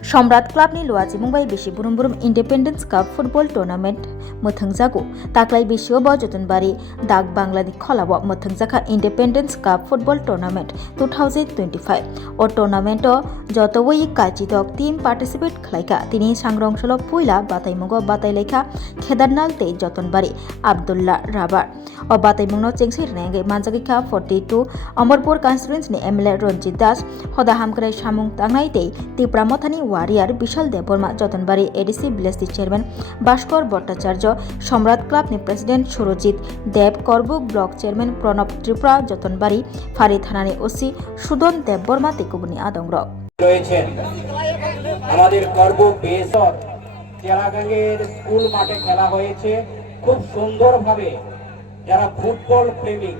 सम्राट क्लाबनि लुवाजी मुंबाई बेसि बुरुम बुरुम इंडिपेंडेंस कप फुटबल टूर्नामेंट मोथोंजागु ताक्लाई बेसिओ ब जतनबारी डाक बांग्लानि खलाबो मोथोंजाखा इंडिपेंडेंस कप फुटबल टूर्नामेंट 2025 ओ टूर्नामेंट जतवई काचितक टीम पार्टिसिपेट खलाइका तिनी सांग्रंसलो पुइला बाताइमुंगो बाताइलाइखा खेदारनाल ते जतनबारी अब्दुल्ला राबार ओ बाताइमुंगनो चेंगसि रेंगे मानजागिखा 42 अमरपुर कन्स्टिट्युएंसनि एमएलए रंजित दास हदा हामक्राय सामुं तांनाय ते तिप्रामथानि वारियार विशाल देवबर्मा जतनबारी एडिसी विलेजनि चेयरमैन भास्कर भट्टाचार्य सम्राट क्लाबनि प्रेसिडेंट सुरजित देव करबुक ब्लक चेयरमैन प्रणब त्रिपुरा जतनबारी फारि थानानि ओसि सुदन देवबर्मा तेकुबुनि आदंग्र আমাদের করবুক বেসর চেরাগাঙ্গের স্কুল মাঠে খেলা হয়েছে খুব সুন্দরভাবে যারা ফুটবল প্রেমিক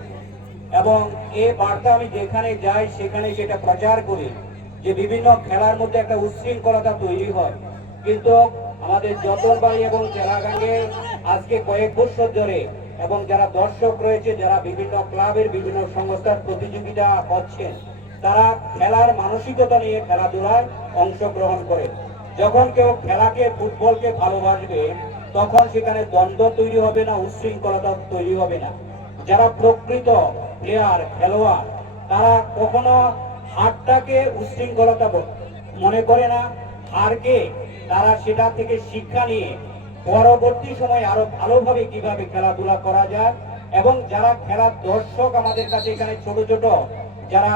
এবং এই বার্তা আমি যেখানে যাই সেখানে সেটা প্রচার করি যে বিভিন্ন খেলার মধ্যে একটা উচ্ছৃঙ্খলতা তৈরি হয় কিন্তু আমাদের জতনবাড়ি এবং চেরাগাঙ্গে আজকে কয়েক বছর ধরে এবং যারা দর্শক রয়েছে যারা বিভিন্ন ক্লাবের বিভিন্ন সংস্থার প্রতিযোগিতা হচ্ছেন তারা খেলার মানসিকতা নিয়ে খেলাধুলায় অংশগ্রহণ করে যখন কেউ খেলাকে ফুটবলকে ভালোবাসবে তখন সেখানে দ্বন্দ্ব তৈরি হবে না উচ্ছৃঙ্খলতা তৈরি হবে না যারা প্রকৃত প্লেয়ার খেলোয়াড় তারা কখনো হারটাকে উচ্ছৃঙ্খলতা মনে করে না হারকে তারা সেটা থেকে শিক্ষা নিয়ে পরবর্তী সময় আরো ভালোভাবে কিভাবে খেলাধুলা করা যায় এবং যারা খেলার দর্শক আমাদের কাছে এখানে ছোট ছোট যারা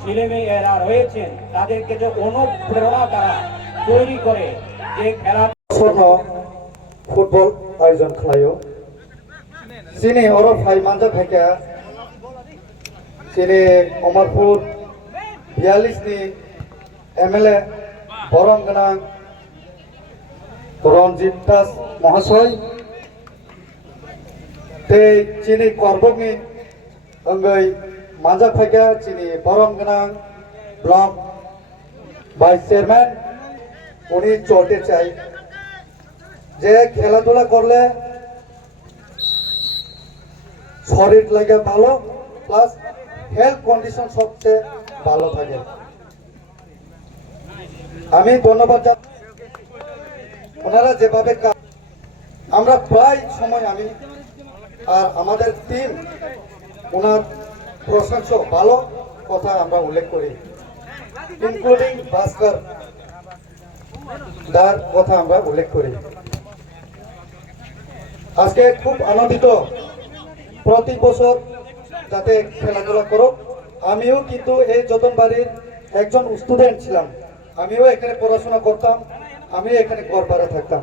ছেলেমেয়েরা রয়েছেন তাদেরকে যে অনুপ্রেরণা তারা তৈরি করে যে খেলা ফুটবল আয়োজন খালাयो চিনি অর ভাই মানজা থেকে চিনি অমরপুর 42 नि एमएलए बरम गनां रंजित दास महाशय ते चिनी करबुकनि अंगै मानजा फाइका चिनी बरम गनां ब्लक वाइस चेयरमैन उनी चलते चाই যে খেলাধুলা করলে শরীর লাগে ভালো প্লাস হেলথ কন্ডিশন সবচেয়ে ভালো থাকে আমি ধন্যবাদ ওনারা যেভাবে আমরা প্রায় সময় আমি আর আমাদের টিম ওনার প্রশংসা ভালো কথা আমরা উল্লেখ করি ইনক্লুডিং ভাস্কর দার কথা আমরা উল্লেখ করি আজকে খুব আনন্দিত প্রতি বছর যাতে খেলাধুলা করো আমিও কিন্তু এই যতনবাড়ির একজন স্টুডেন্ট ছিলাম আমিও এখানে পড়াশোনা করতাম আমিও এখানে গড়পাড়া থাকতাম